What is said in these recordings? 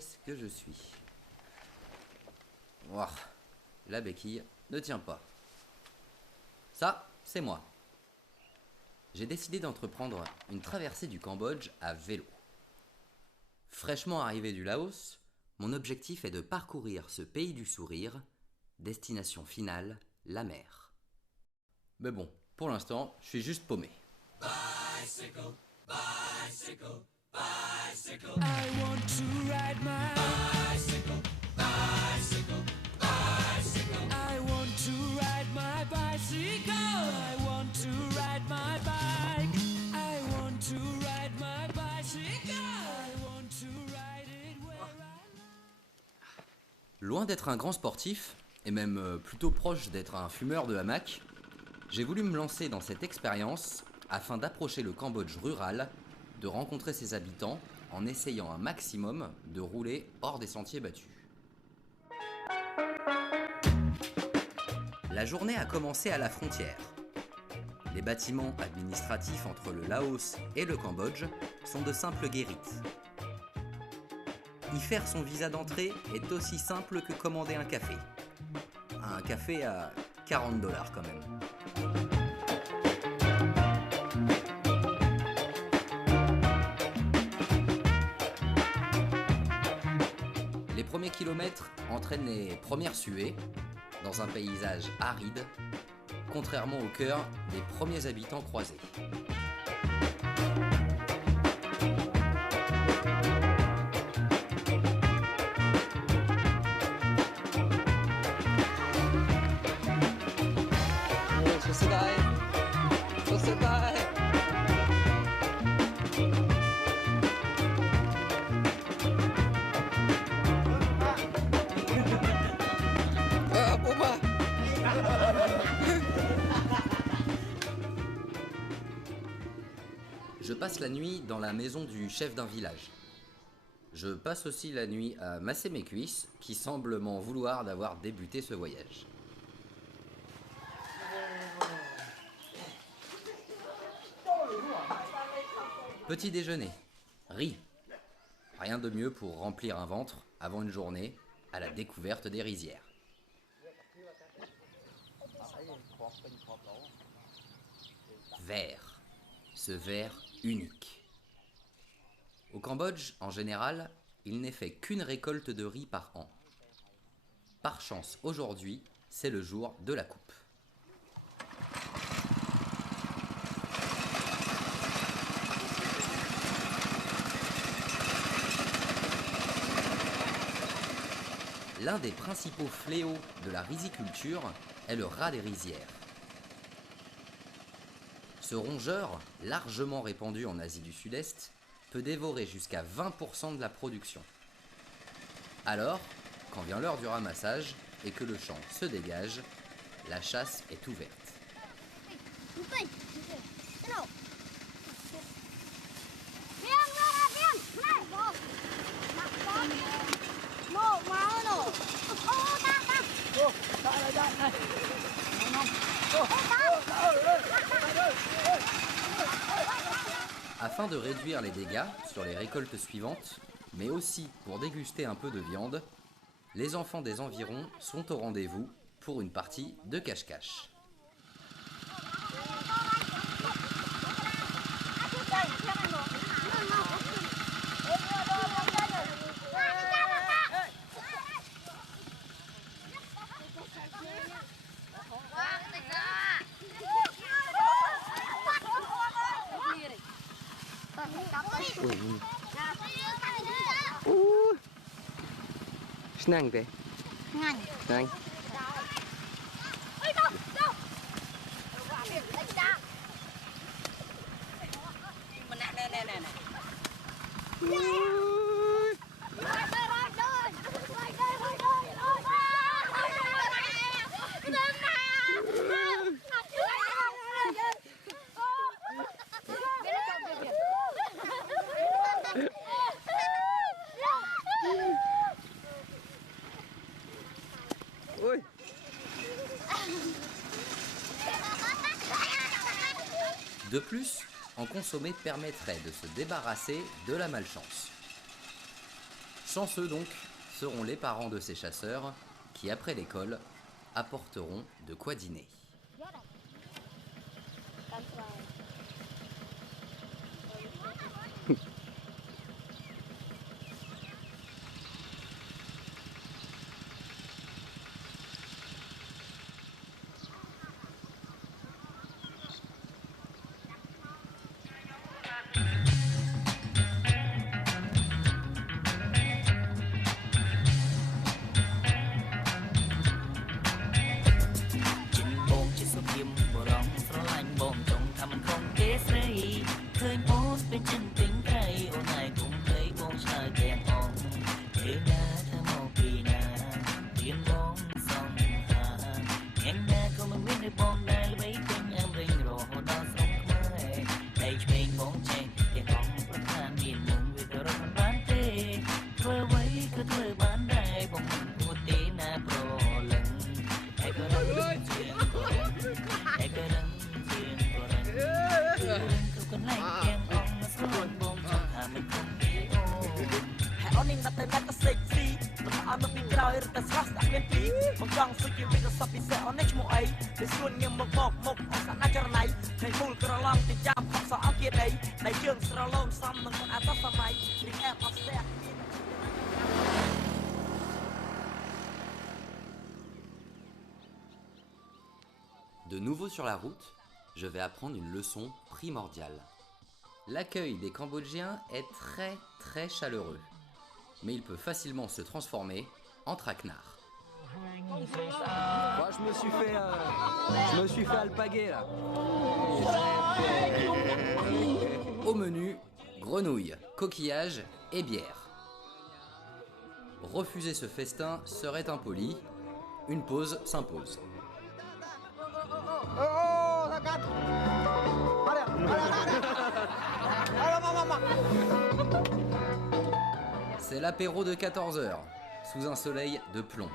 est-ce que je suis? Ouah, la béquille ne tient pas. Ça, c'est moi. J'ai décidé d'entreprendre une traversée du Cambodge à vélo. Fraîchement arrivé du Laos, mon objectif est de parcourir ce pays du sourire, destination finale, la mer. Mais bon, pour l'instant, je suis juste paumé. Bicycle, bicycle, bicycle. I want to ride my bicycle, bicycle, bicycle. I want to ride my bicycle. I want to ride my bike. I want to ride my bicycle. I want to ride it where I like. Loin d'être un grand sportif, et même plutôt proche d'être un fumeur de hamac, j'ai voulu me lancer dans cette expérience afin d'approcher le Cambodge rural, de rencontrer ses habitants en essayant un maximum de rouler hors des sentiers battus. La journée a commencé à la frontière. Les bâtiments administratifs entre le Laos et le Cambodge sont de simples guérites. Y faire son visa d'entrée est aussi simple que commander un café. Un café à 40 $ quand même. Les premiers kilomètres entraînent les premières suées dans un paysage aride, contrairement au cœur des premiers habitants croisés. Je passe la nuit dans la maison du chef d'un village. Je passe aussi la nuit à masser mes cuisses, qui semblent m'en vouloir d'avoir débuté ce voyage. Petit déjeuner, riz. Rien de mieux pour remplir un ventre avant une journée à la découverte des rizières. Vert. Ce vert unique. Au Cambodge, en général, il n'est fait qu'une récolte de riz par an. Par chance, aujourd'hui, c'est le jour de la coupe. L'un des principaux fléaux de la riziculture est le rat des rizières. Ce rongeur, largement répandu en Asie du Sud-Est, peut dévorer jusqu'à 20% de la production. Alors, quand vient l'heure du ramassage et que le champ se dégage, la chasse est ouverte. Afin de réduire les dégâts sur les récoltes suivantes, mais aussi pour déguster un peu de viande, les enfants des environs sont au rendez-vous pour une partie de cache-cache. Nang thế. Nang. De plus, en consommer permettrait de se débarrasser de la malchance. Chanceux donc seront les parents de ces chasseurs qui, après l'école, apporteront de quoi dîner. De nouveau sur la route, je vais apprendre une leçon primordiale. L'accueil des Cambodgiens est très chaleureux, mais il peut facilement se transformer en traquenard. Moi, je me suis fait alpaguer là. Au menu, grenouilles, coquillages et bière. Refuser ce festin serait impoli, une pause s'impose. C'est l'apéro de 14h, sous un soleil de plomb.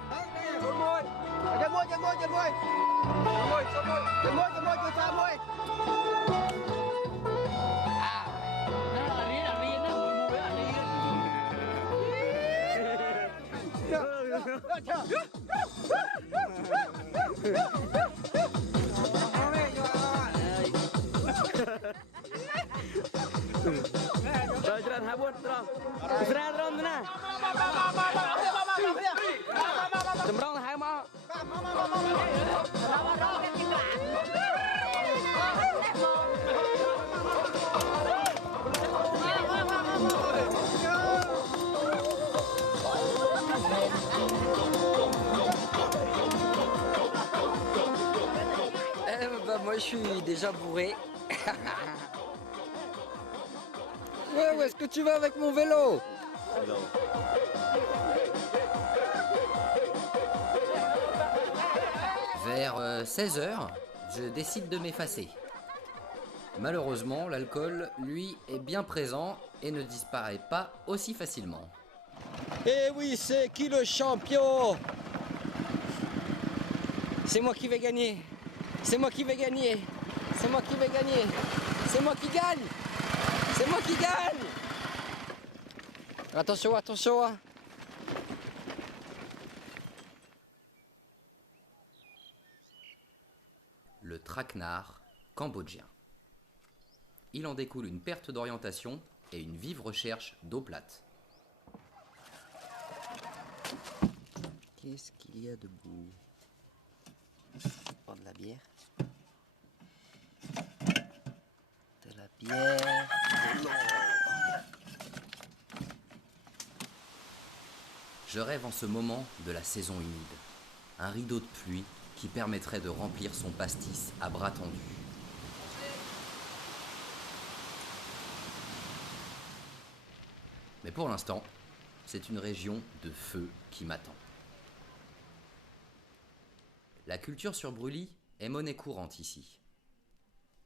Moi je suis déjà bourré. Ouais, où est-ce que tu vas avec mon vélo? Vers 16h, je décide de m'effacer. Malheureusement, l'alcool, lui, est bien présent et ne disparaît pas aussi facilement. Eh oui, c'est qui le champion? C'est moi qui vais gagner. C'est moi qui vais gagner. C'est moi qui vais gagner. C'est moi qui gagne. C'est moi qui gagne. Attention, attention. Le traquenard cambodgien. Il en découle une perte d'orientation et une vive recherche d'eau plate. Qu'est-ce qu'il y a debout? Prendre de la bière. De la bière. Je rêve en ce moment de la saison humide. Un rideau de pluie qui permettrait de remplir son pastis à bras tendus. Mais pour l'instant, c'est une région de feu qui m'attend. La culture sur brûlis est monnaie courante ici.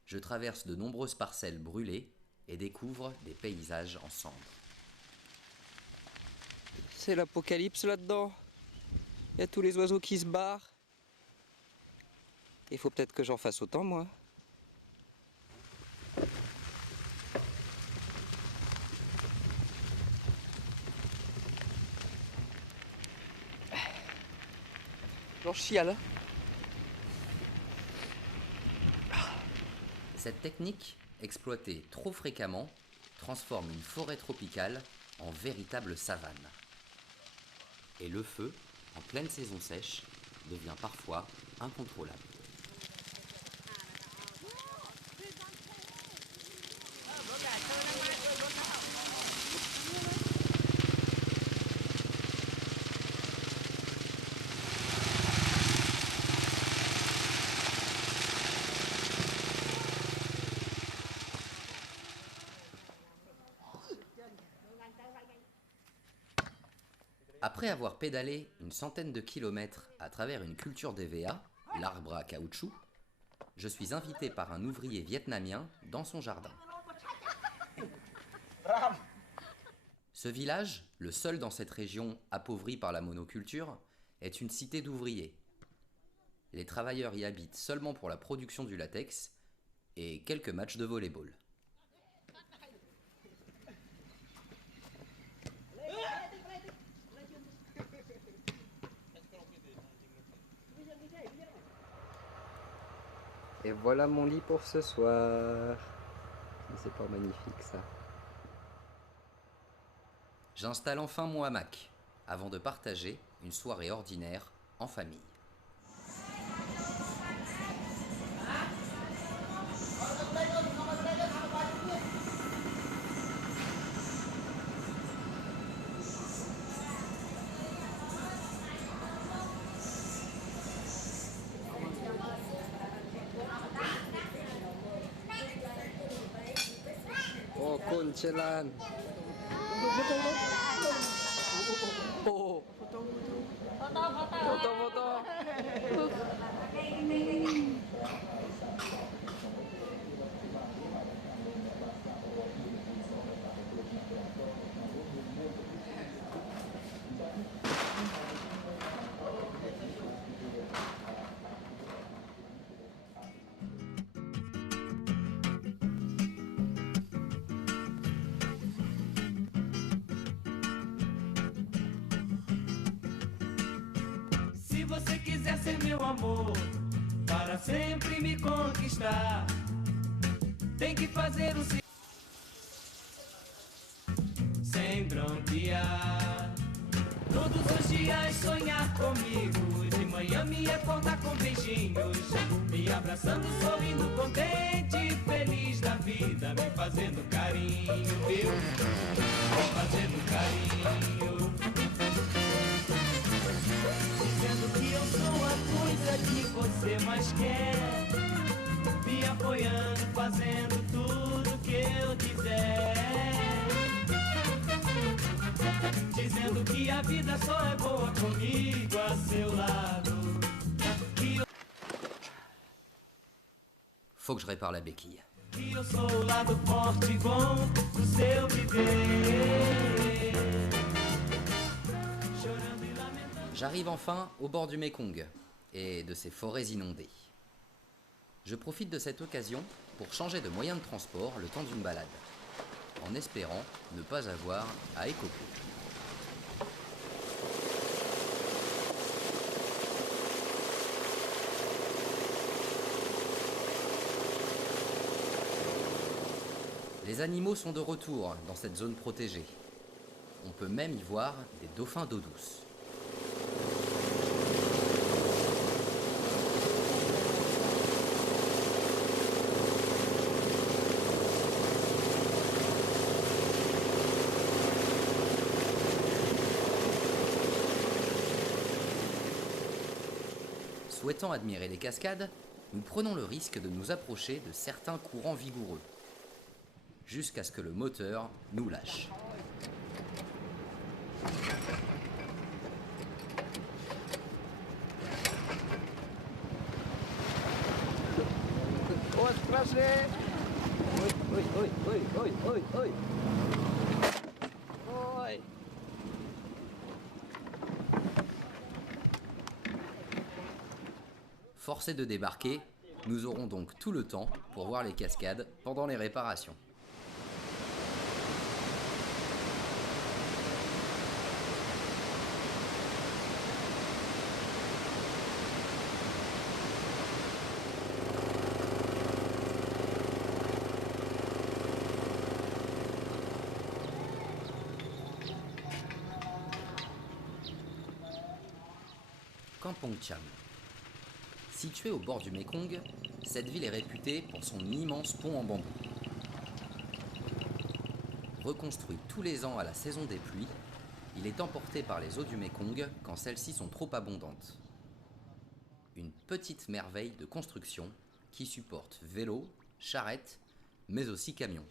Je traverse de nombreuses parcelles brûlées et découvre des paysages en cendres. C'est l'apocalypse là-dedans. Il y a tous les oiseaux qui se barrent. Il faut peut-être que j'en fasse autant, moi. J'en chiale. Cette technique, exploitée trop fréquemment, transforme une forêt tropicale en véritable savane. Et le feu, en pleine saison sèche, devient parfois incontrôlable. Après avoir pédalé une centaine de kilomètres à travers une culture d'EVA, l'arbre à caoutchouc, je suis invité par un ouvrier vietnamien dans son jardin. Ce village, le seul dans cette région appauvrie par la monoculture, est une cité d'ouvriers. Les travailleurs y habitent seulement pour la production du latex et quelques matchs de volley-ball. Et voilà mon lit pour ce soir. C'est pas magnifique ça. J'installe enfin mon hamac, avant de partager une soirée ordinaire en famille. Oh, kuncelan. Oh, foto-foto. Se você quiser ser meu amor, para sempre me conquistar, tem que fazer o sem bronquear. Todos os dias sonhar comigo, de manhã me acordar com beijinhos, me abraçando, sorrindo, contente, feliz da vida, me fazendo carinho, viu? Me fazendo carinho. Dizendo que eu sou a coisa que você mais quer, me apoiando, fazendo tudo que eu quiser. Dizendo que a vida só é boa comigo a seu lado. Faut que je répare la béquille. Que eu sou o lado forte e bom do seu viver. Chorando e lamentando. J'arrive enfin au bord du Mékong et de ses forêts inondées. Je profite de cette occasion pour changer de moyen de transport le temps d'une balade, en espérant ne pas avoir à écoper. Les animaux sont de retour dans cette zone protégée. On peut même y voir des dauphins d'eau douce. Souhaitant admirer les cascades, nous prenons le risque de nous approcher de certains courants vigoureux, jusqu'à ce que le moteur nous lâche. Ostrożnie! Oj, oj, oj, oj, oj, oj, oj. Oj. Forcés de débarquer, nous aurons donc tout le temps pour voir les cascades pendant les réparations. Kampong Cham. Située au bord du Mékong, cette ville est réputée pour son immense pont en bambou. Reconstruit tous les ans à la saison des pluies, il est emporté par les eaux du Mékong quand celles-ci sont trop abondantes. Une petite merveille de construction qui supporte vélos, charrettes, mais aussi camions.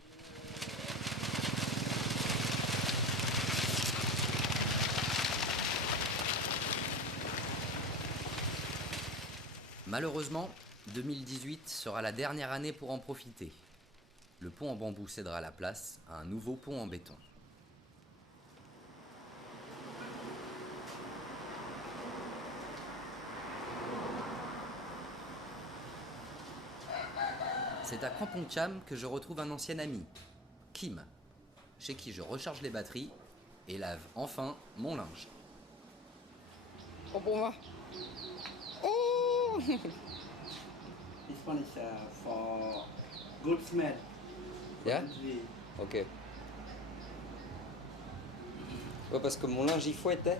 Malheureusement, 2018 sera la dernière année pour en profiter. Le pont en bambou cédera la place à un nouveau pont en béton. C'est à Kampong Cham que je retrouve un ancien ami, Kim, chez qui je recharge les batteries et lave enfin mon linge. Oh pour moi. Oh. This one is for good smell. Yeah? Country. Ok. Ouais, parce que mon linge y fouette, hein.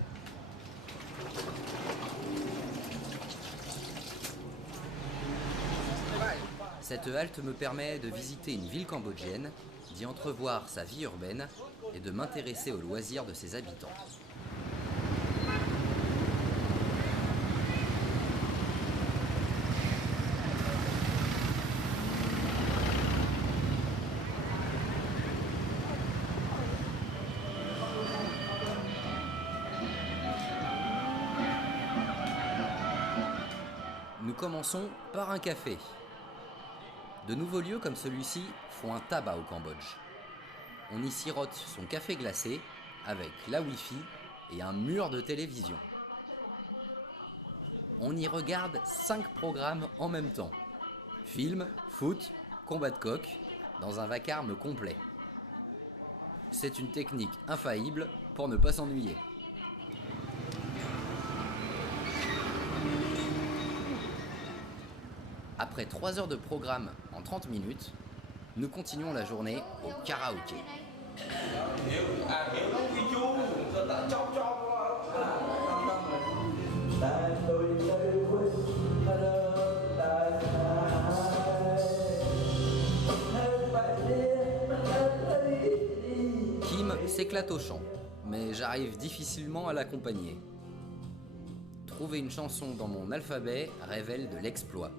Cette halte me permet de visiter une ville cambodgienne, d'y entrevoir sa vie urbaine et de m'intéresser aux loisirs de ses habitants. Nous commençons par un café. De nouveaux lieux comme celui-ci font un tabac au Cambodge. On y sirote son café glacé avec la Wi-Fi et un mur de télévision. On y regarde 5 programmes en même temps. Films, foot, combat de coq, dans un vacarme complet. C'est une technique infaillible pour ne pas s'ennuyer. Après 3 heures de programme en 30 minutes, nous continuons la journée au karaoké. Kim s'éclate au chant, mais j'arrive difficilement à l'accompagner. Trouver une chanson dans mon alphabet révèle de l'exploit.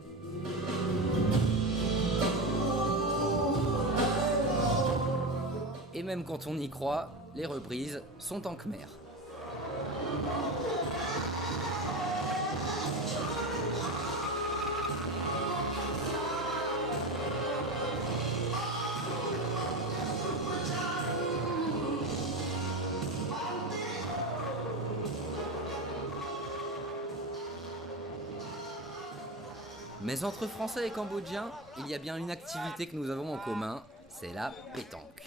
Et même quand on y croit, les reprises sont en khmer. Mais entre Français et Cambodgiens, il y a bien une activité que nous avons en commun, c'est la pétanque.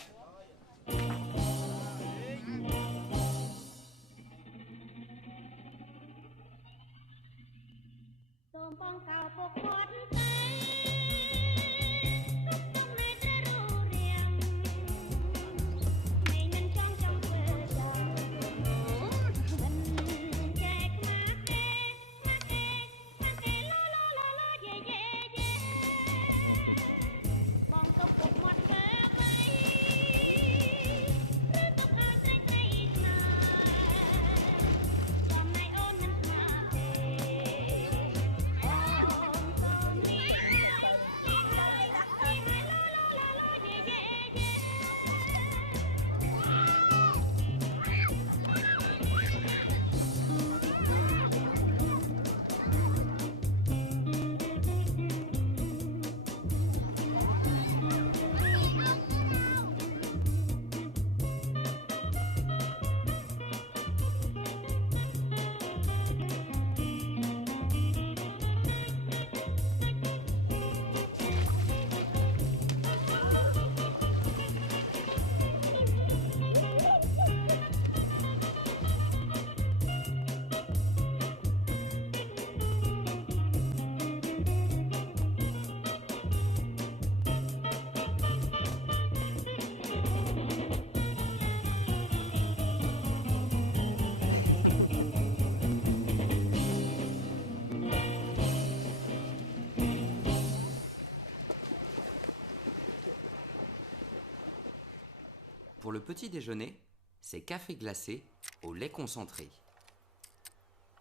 Pour le petit déjeuner, c'est café glacé au lait concentré.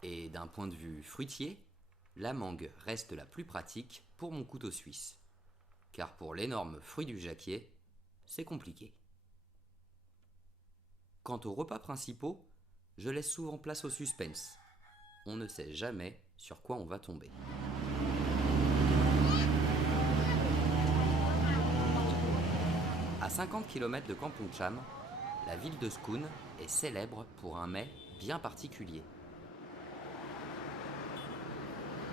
Et d'un point de vue fruitier, la mangue reste la plus pratique pour mon couteau suisse. Car pour l'énorme fruit du jacquier, c'est compliqué. Quant aux repas principaux, je laisse souvent place au suspense. On ne sait jamais sur quoi on va tomber. À 50 km de Kampong Cham, la ville de Skun est célèbre pour un mets bien particulier.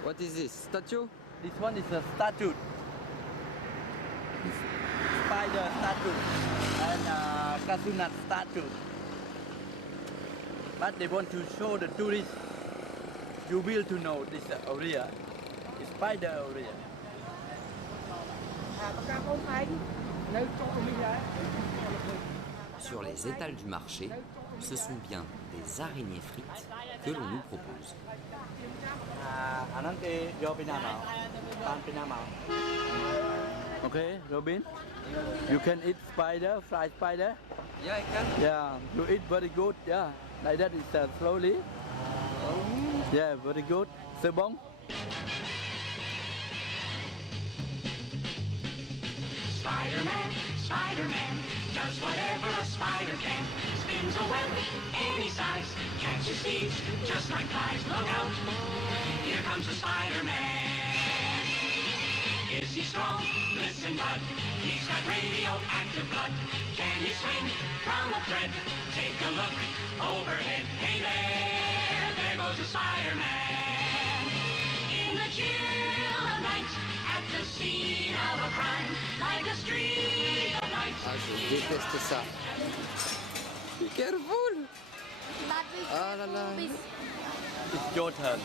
What is this? Statue? This one is a statue. Spider statue and cashew nut statue. But they want to show the tourists. You will to know this area. It's spider area. Sur les étals du marché, ce sont bien des araignées frites que l'on nous propose. Okay, Robin. You can eat spider, fried spider. Yeah, I can. Yeah, you eat very good. Yeah, like that is slowly. Yeah, very good. C'est bon. Spider-Man, Spider-Man, does whatever a spider can. Spins a web any size, catches thieves just like flies. Look out, here comes the Spider-Man. Is he strong? Listen, bud, he's got radioactive blood. Can he swing from a thread? Take a look overhead. Hey there goes the Spider-Man. In the chill of night, at the scene of a crime, like a streak of light. Ah, je déteste ça. Be careful! Ah là là. It's your turn.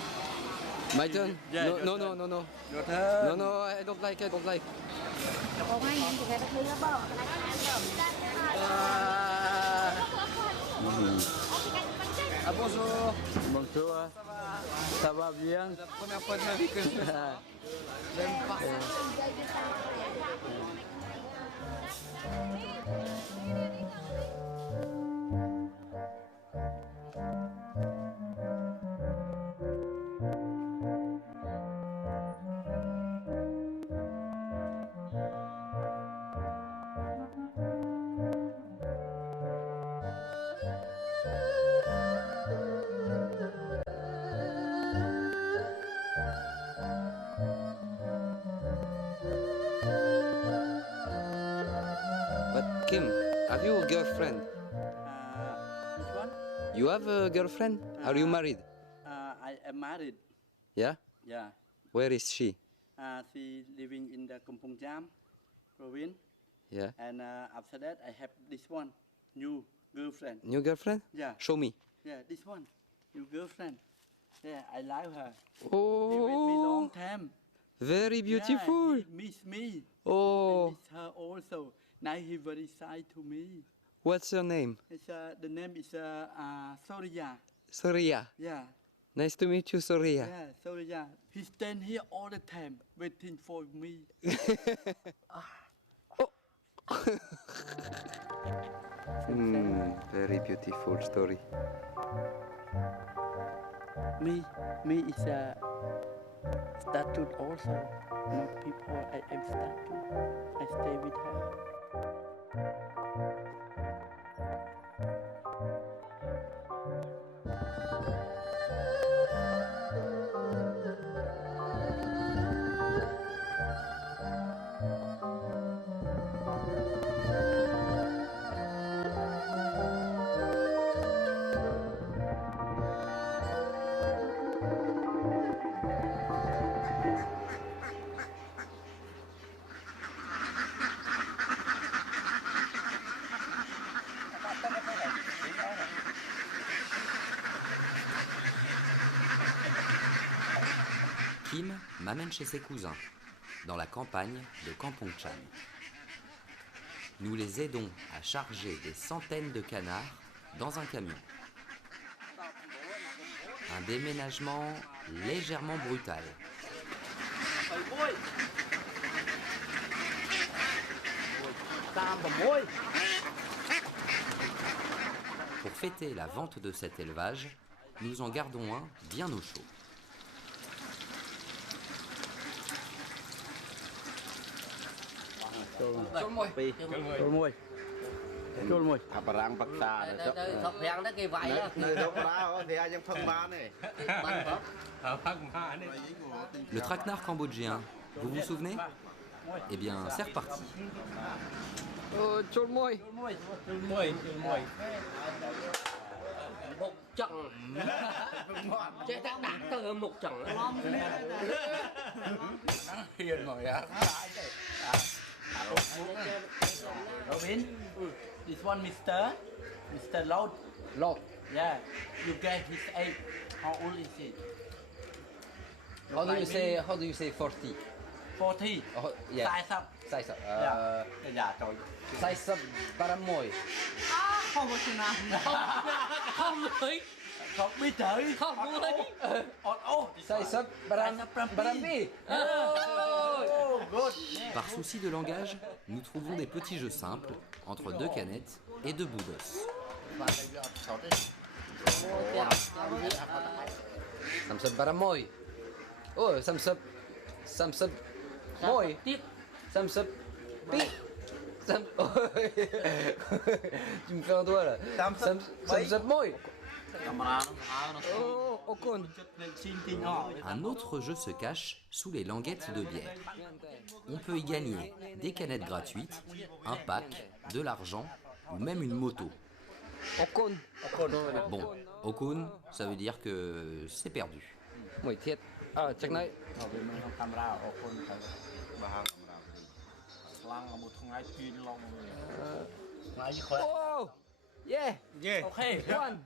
My turn? Yeah, No, your no, turn. no, no, no. Your turn. No, no, I don't like, I don't like. Ah bonjour. Bonjour. Ça va bien? C'est la première fois de ma vie que je fais ça. J'aime pas ça. But Kim, have you a girlfriend? Which one? You have a girlfriend? Are you married? I am married. Yeah? Yeah. Where is she? She living in the Kampong Cham province. Yeah. And after that, I have this one, new girlfriend. New girlfriend? Yeah. Show me. Yeah, this one, new girlfriend. Yeah, I like her. She with me long Oh, time. very beautiful. Yeah, he miss me. I Oh, miss her also. Now he very shy to me. what's your name? It's, the name is Soria. Soria. Yeah. Nice to meet you, Soria. Yeah, Soria. He stand here all the time waiting for me. Very beautiful story. Me is a statue also. Not people. I am statue. I stay with her. Kim m'amène chez ses cousins, dans la campagne de Kampong Cham. Nous les aidons à charger des centaines de canards dans un camion. Un déménagement légèrement brutal. Pour fêter la vente de cet élevage, nous en gardons un bien au chaud. Chôn môi. Chôn môi. Chôn môi. អាបារាំងបាក់តា ទៅថប់ប្រាំងហ្នឹងគេវាយ នៅទៅប្រាthì ai ยังផឹងបានទេ បានផង Le traquenard cambodgien, vous vous souvenez? Eh bien, c'est reparti. អូជុលមួយ Môi. មុខចង់ចេះតែដាក់ទៅមុខចង់ Hiền rồi á. Robin, this one Mr. Loud. លោក Yeah, you get his age. How old is he? how do you say 40 40. oh, yeah Size up. size up Yeah. Dạ trời. size up para môi Không có chừng nào. không mới Không biết trời. không mới Oh, size up para mi Oh, good. Par souci de langage, nous trouvons des petits jeux simples entre deux canettes et deux bouts d'os. Samsung para môi oh Samsung môi tiếp Samsung pi tu me fais un doigt là Samsung môi oh Okon Un autre jeu se cache sous les languettes de bière. On peut y gagner des canettes gratuites, un pack, de l'argent ou même une moto. Okon Bon, Okun, ça veut dire que c'est perdu. môi thiệt chắc này Camera អរគុណទៅបាទខ្លាំងមួយថ្ងៃពីរឡងថ្ងៃក្រោយ oh yeah អូខេ one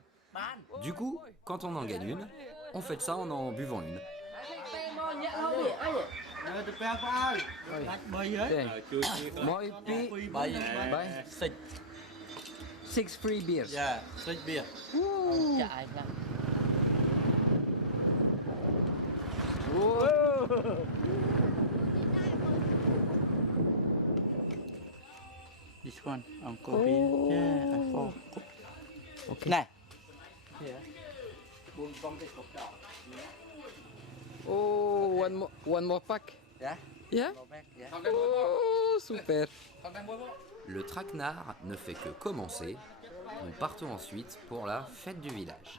Du coup, quand on en gagne une, on fête ça en buvant une. ទៅពេលប៉ាហើយដាច់3ហើយ môi pi 3 six free beers Yeah, 6 beer. ចាក់ឲ្យខ្លះ This one, Uncle B. Yeah, I fall. Okay. Này. oh one more pack Yeah. yeah oh super Le traquenard ne fait que commencer. Nous partons ensuite pour la fête du village.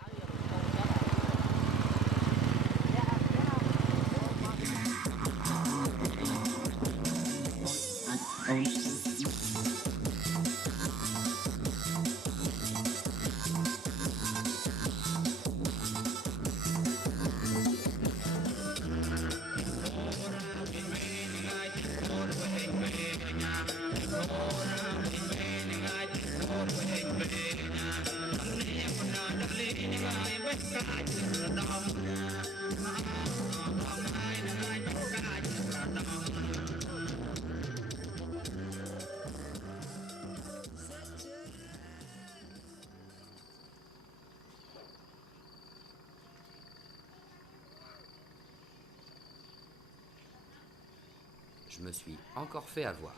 Je me suis encore fait avoir.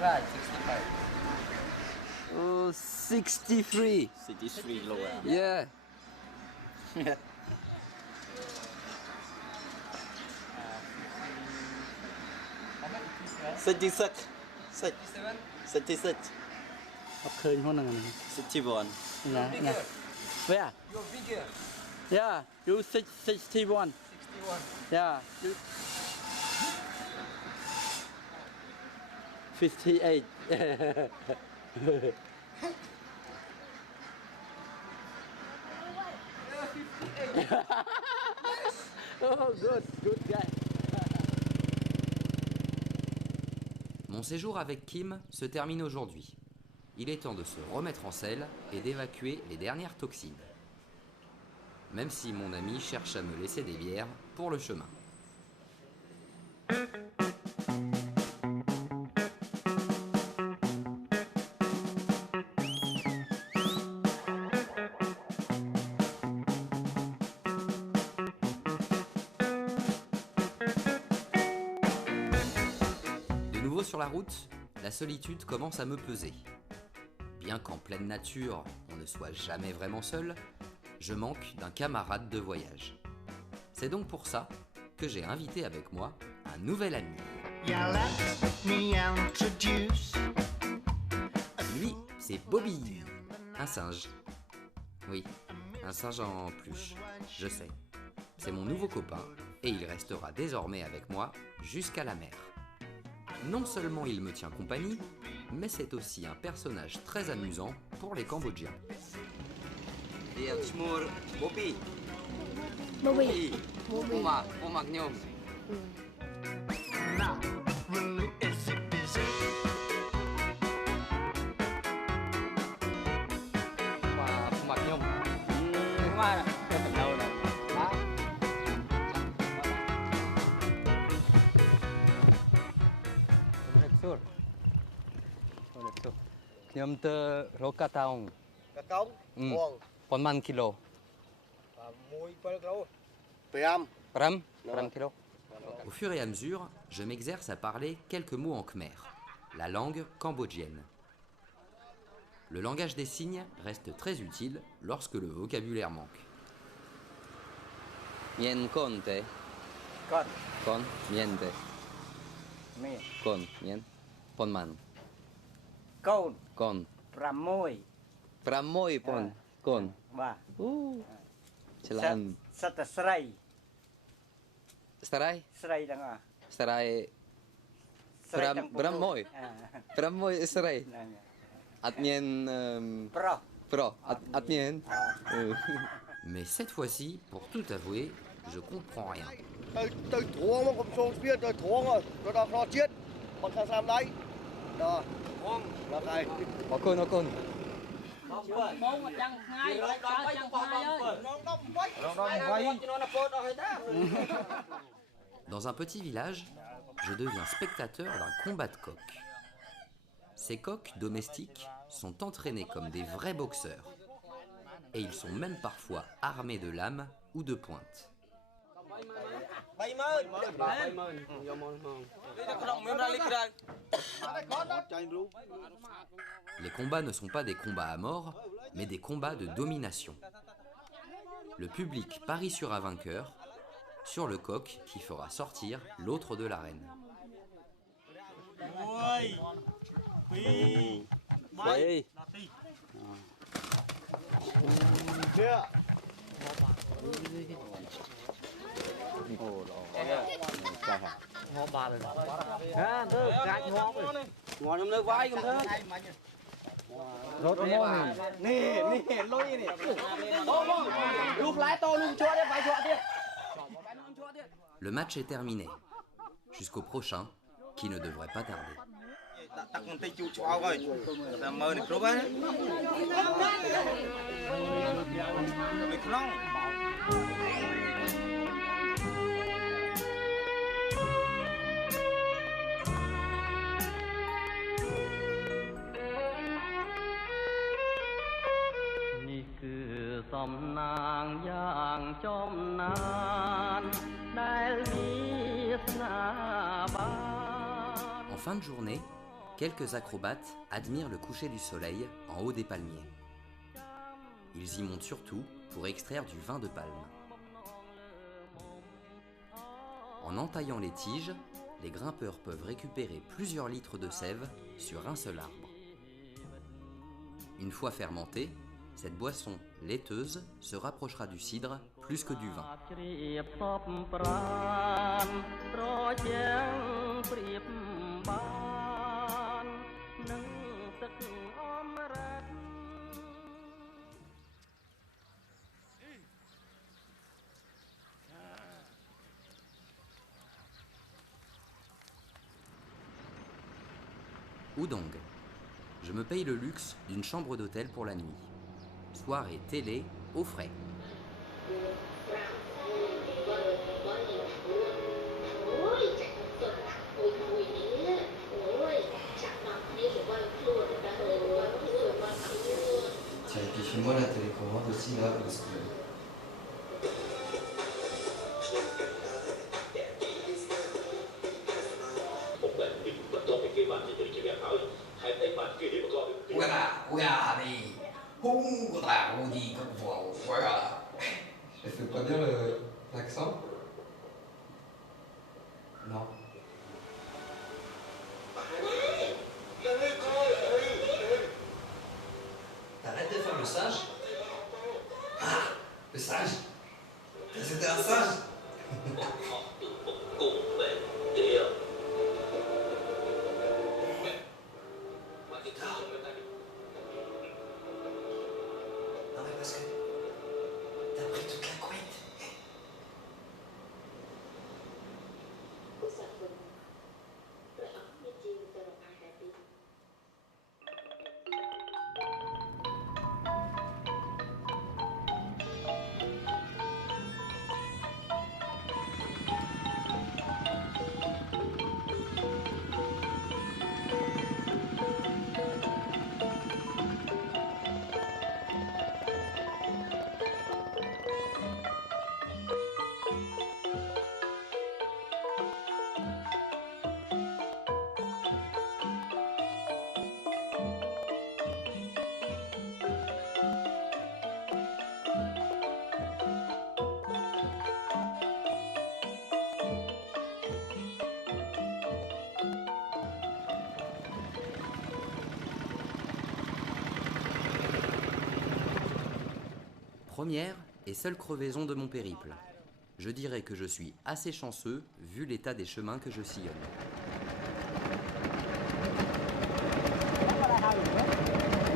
Right, 65. oh 63 63 lower. yeah 66 66 អត់ឃើញហ្នឹងហ្នឹង 61 ណាណា Where? you're bigger Yeah, you 61. 61 Yeah. 58. Oh, good guy. Mon séjour avec Kim se termine aujourd'hui. Il est temps de se remettre en selle et d'évacuer les dernières toxines. Même si mon ami cherche à me laisser des bières, pour le chemin. De nouveau sur la route, la solitude commence à me peser. Bien qu'en pleine nature, on ne soit jamais vraiment seul, je manque d'un camarade de voyage. C'est donc pour ça que j'ai invité avec moi un nouvel ami. Lui, c'est Bobby, un singe. Oui, un singe en peluche, je sais. C'est mon nouveau copain et il restera désormais avec moi jusqu'à la mer. Non seulement il me tient compagnie, mais c'est aussi un personnage très amusant pour les Cambodgiens. Bobby. Bobby. Nhâm tơ rô cà tông. Cà cống. Pon man kilo. Pram kilo. Au fur et à mesure, je m'exerce à parler quelques mots en khmer, la langue cambodgienne. Le langage des signes reste très utile lorsque le vocabulaire manque. Mien conte. Con. Miente. Con. Mien. Pon man. Con. Con. Pramoy. Pramoy pon. Con. Bah. Chalan. Sata Srai. Starai. Srai đang à. Starai. Pramoy. Pramoy Starai. Admien. Pro. Pro. Admien. Mais cette fois-ci, pour tout avouer, je comprends rien. Con. Dans un petit village, je deviens spectateur d'un combat de coqs. Ces coqs domestiques sont entraînés comme des vrais boxeurs. Et ils sont même parfois armés de lames ou de pointes. Les combats ne sont pas des combats à mort, mais des combats de domination. Le public parie sur un vainqueur, sur le coq qui fera sortir l'autre de l'arène. Le match est terminé. Jusqu'au prochain, qui ne devrait pas tarder. En fin de journée, quelques acrobates admirent le coucher du soleil en haut des palmiers. Ils y montent surtout pour extraire du vin de palme. En entaillant les tiges, les grimpeurs peuvent récupérer plusieurs litres de sève sur un seul arbre. Une fois fermentée, cette boisson laiteuse se rapprochera du cidre plus que du vin. Udong. Je me paye le luxe d'une chambre d'hôtel pour la nuit. Soirée télé au frais. puis fais-moi la télécommande aussi là, parce que... Je fais pas bien l'accent? Non. T'arrêtes de faire le sage? Ah, le sage? C'était un sage? Non mais parce que t'as pris toute la couette. Première et seule crevaison de mon périple. Je dirais que je suis assez chanceux vu l'état des chemins que je sillonne.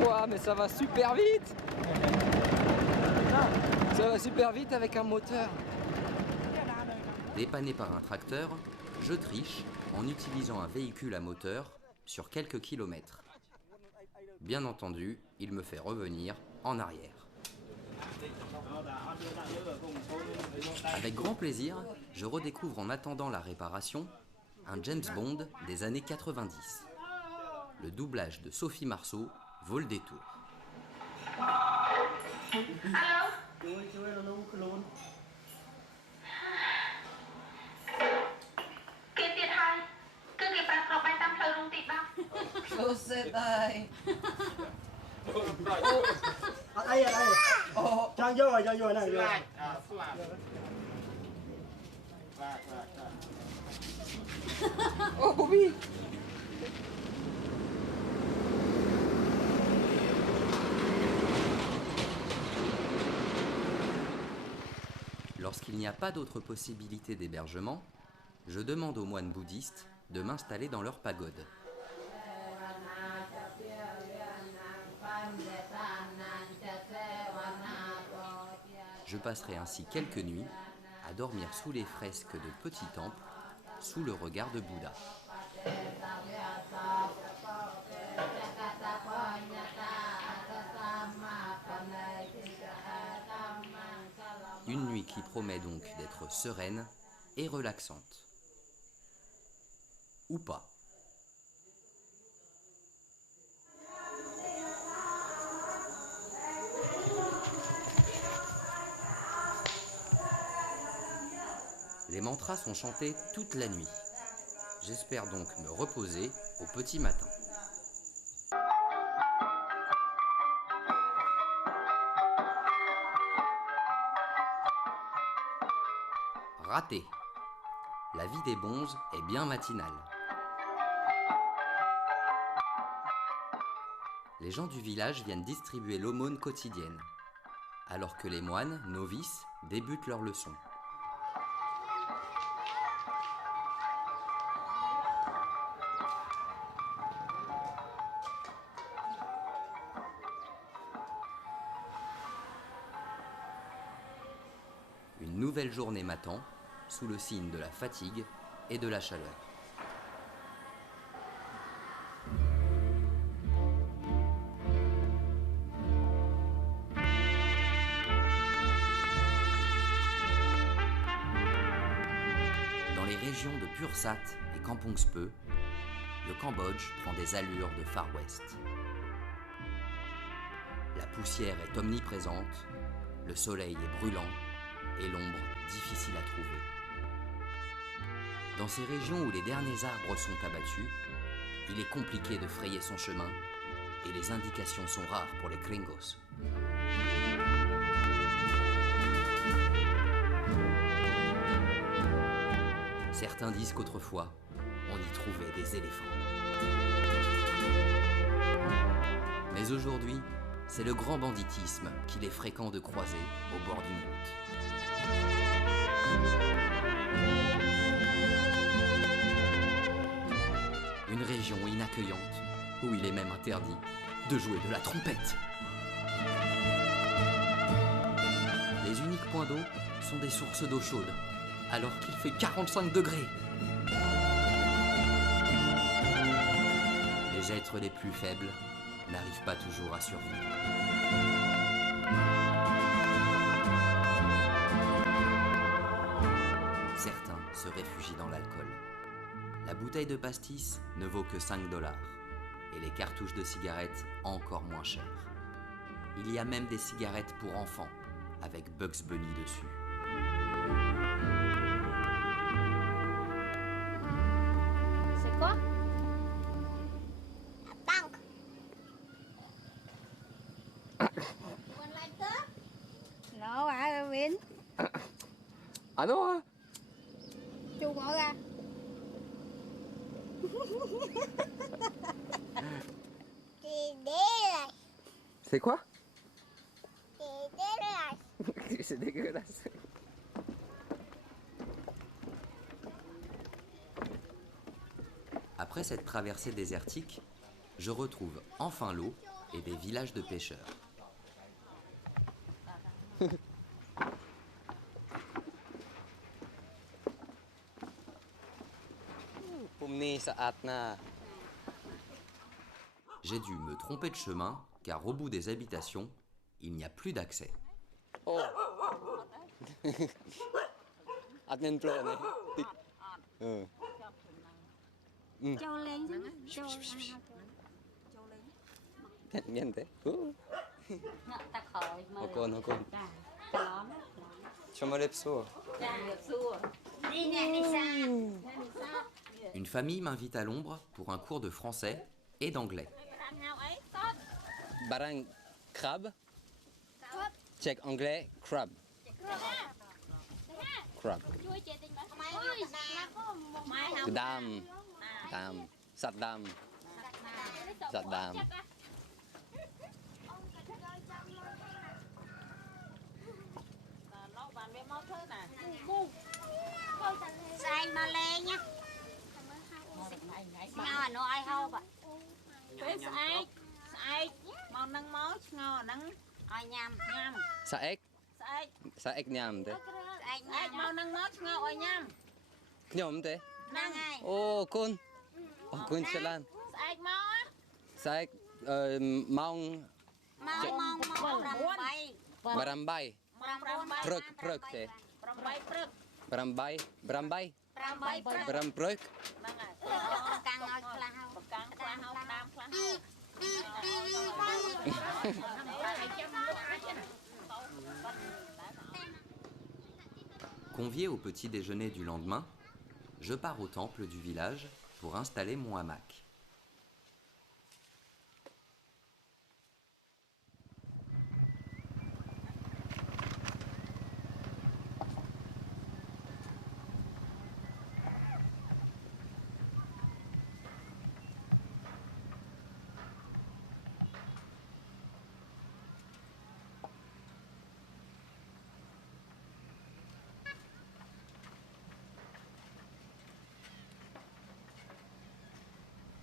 Ouah, mais ça va super vite! Ça va super vite avec un moteur. Dépanné par un tracteur, je triche en utilisant un véhicule à moteur sur quelques kilomètres. Bien entendu, il me fait revenir en arrière. Avec grand plaisir, je redécouvre en attendant la réparation un James Bond des années 90. Le doublage de Sophie Marceau vaut le détour. Oh oui! Lorsqu'il n'y a pas d'autre possibilité d'hébergement, je demande aux moines bouddhistes de m'installer dans leur pagode. Je passerai ainsi quelques nuits à dormir sous les fresques de petits temples, sous le regard de Bouddha. Une nuit qui promet donc d'être sereine et relaxante. Ou pas. Les mantras sont chantés toute la nuit. J'espère donc me reposer au petit matin. Raté. La vie des bonzes est bien matinale. Les gens du village viennent distribuer l'aumône quotidienne, alors que les moines, novices, débutent leur leçon. Une nouvelle journée m'attend, sous le signe de la fatigue et de la chaleur. Dans les régions de Pursat et Kampongspeu, le Cambodge prend des allures de Far West. La poussière est omniprésente, le soleil est brûlant et l'ombre difficile à trouver. Dans ces régions où les derniers arbres sont abattus, il est compliqué de frayer son chemin et les indications sont rares pour les gringos. Certains disent qu'autrefois, on y trouvait des éléphants. Mais aujourd'hui, c'est le grand banditisme qu'il est fréquent de croiser au bord d'une route. Une région inaccueillante où il est même interdit de jouer de la trompette. Les uniques points d'eau sont des sources d'eau chaude, alors qu'il fait 45 degrés. Les êtres les plus faibles n'arrivent pas toujours à survivre. Certains se réfugient dans l'alcool. La bouteille de pastis ne vaut que 5 $ et les cartouches de cigarettes encore moins chères. Il y a même des cigarettes pour enfants avec Bugs Bunny dessus. C'est quoi? Bank. One like that? No, I win. Ah non, hein? Chu mở ra. C'est quoi? C'est C'est dégueulasse. Après cette traversée désertique, je retrouve enfin l'eau et des villages de pêcheurs. J'ai dû me tromper de chemin, car au bout des habitations, il n'y a plus d'accès. Oh. Admin pro này. Cho lên chứ. Miền thế. Học con. Cho mà đẹp xua. Đi nè, đi xa. Une famille m'invite à l'ombre pour un cours de français et d'anglais. Barang crab. Check anglais crab. Crab. Dam. Sat dam. Sat dam. Xài mà lên nha. Ngon nó ai hâu bà. Sạch màu nắng máu ngò nắng Ai nhầm. Sa ek nham thế. Ai màu nắng máu ngò oi nhâm Nhom thế. Năng ai. Oh kun. Oh kun selan. sạch máu á Sa ek mong Mong bay. Barambay. Pruk thế. Berambai Barambay. Bay. Barampruk. nắng à Càng ngồi là hâu. càng khoa hậu nam khoa Convié au petit déjeuner du lendemain, je pars au temple du village pour installer mon hamac.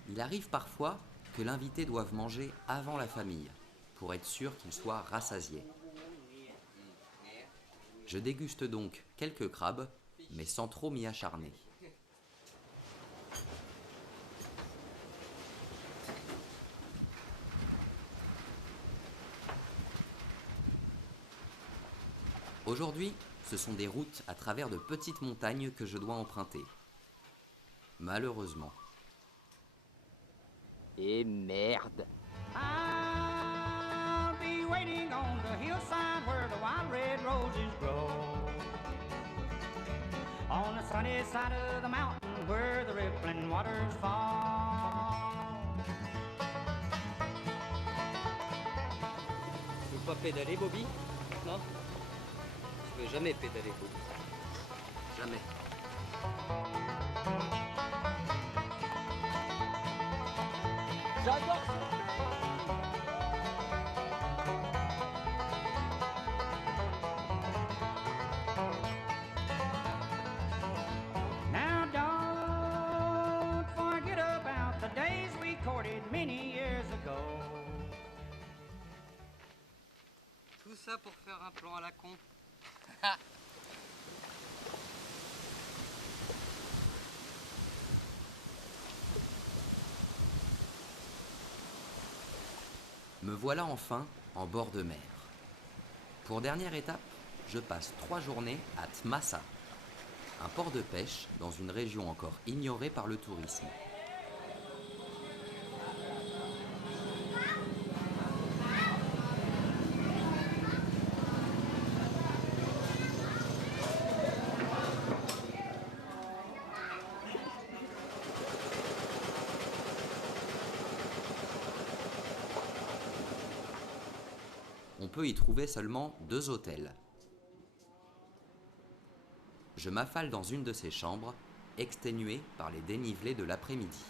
Il arrive parfois que l'invité doive manger avant la famille, pour être sûr qu'il soit rassasié. Je déguste donc quelques crabes, mais sans trop m'y acharner. Aujourd'hui, ce sont des routes à travers de petites montagnes que je dois emprunter. Malheureusement. Et merde. I'll be you waiting on the hillside where the wild red roses grow. On the sunny side of the mountain where the rippling waters fall. Tu veux pas pédaler, Bobby? Non? Je veux jamais pédaler, Bobby. Jamais. J'adore ça. Now don't forget about the days we courted many years ago. Tout ça pour faire un plan à la con. Me voilà enfin en bord de mer. Pour dernière étape, je passe 3 journées à Tmasa, un port de pêche dans une région encore ignorée par le tourisme. On peut y trouver seulement 2 hôtels. Je m'affale dans une de ces chambres, exténué par les dénivelés de l'après-midi.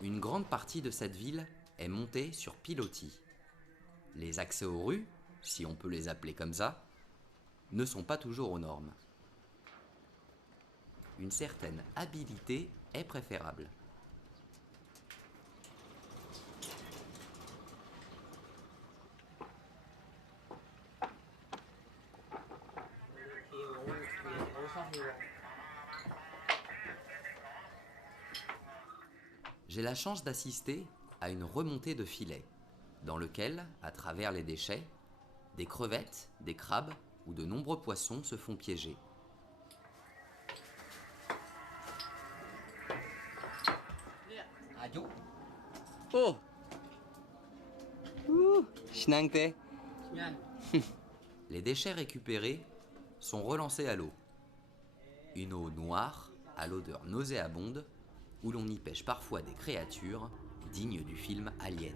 Une grande partie de cette ville est montée sur pilotis. Les accès aux rues, si on peut les appeler comme ça, ne sont pas toujours aux normes. Une certaine habilité est préférable. J'ai la chance d'assister à une remontée de filet, dans lequel, à travers les déchets, des crevettes, des crabes ou de nombreux poissons se font piéger. Radio. Oh. Ouh, schnangte. Les déchets récupérés sont relancés à l'eau. Une eau noire, à l'odeur nauséabonde, où l'on y pêche parfois des créatures dignes du film Alien.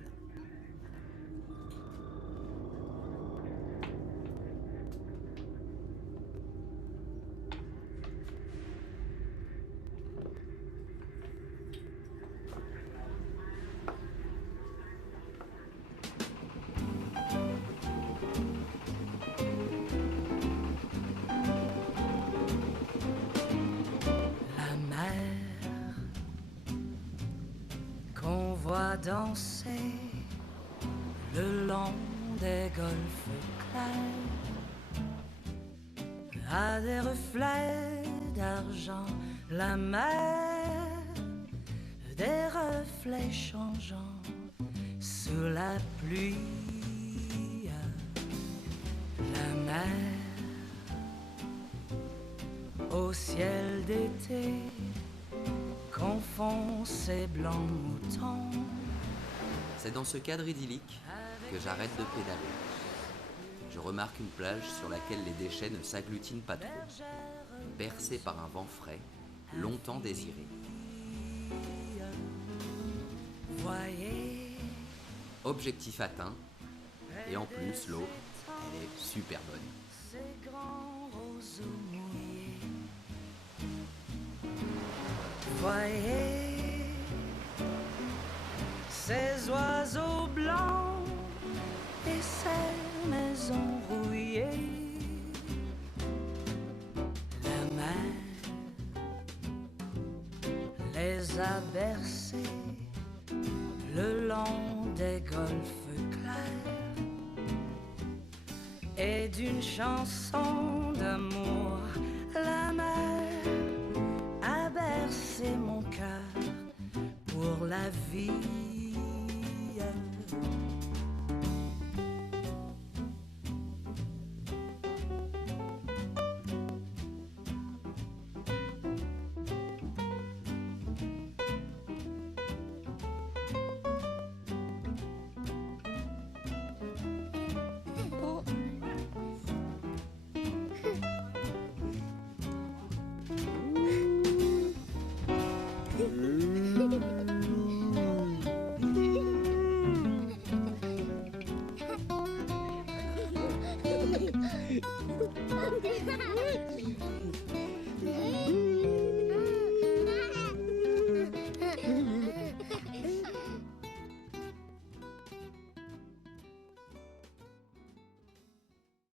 La mer qu'on voit danser le long des golfes clairs a des reflets d'argent. La mer, des reflets changeants sous la pluie. La mer au ciel d'été confond ses blancs moutons. C'est dans ce cadre idyllique que j'arrête de pédaler. Je remarque une plage sur laquelle les déchets ne s'agglutinent pas trop, bercée par un vent frais, longtemps désiré. Voyez, Objectif atteint, et en plus l'eau, elle est super bonne. ces grands roseaux mouillés. Voyez, ces oiseaux blancs et ces maisons rouillées. La mer, prêts à bercer le long des golfes clairs et d'une chanson d'amour la mer a bercé mon cœur pour la vie.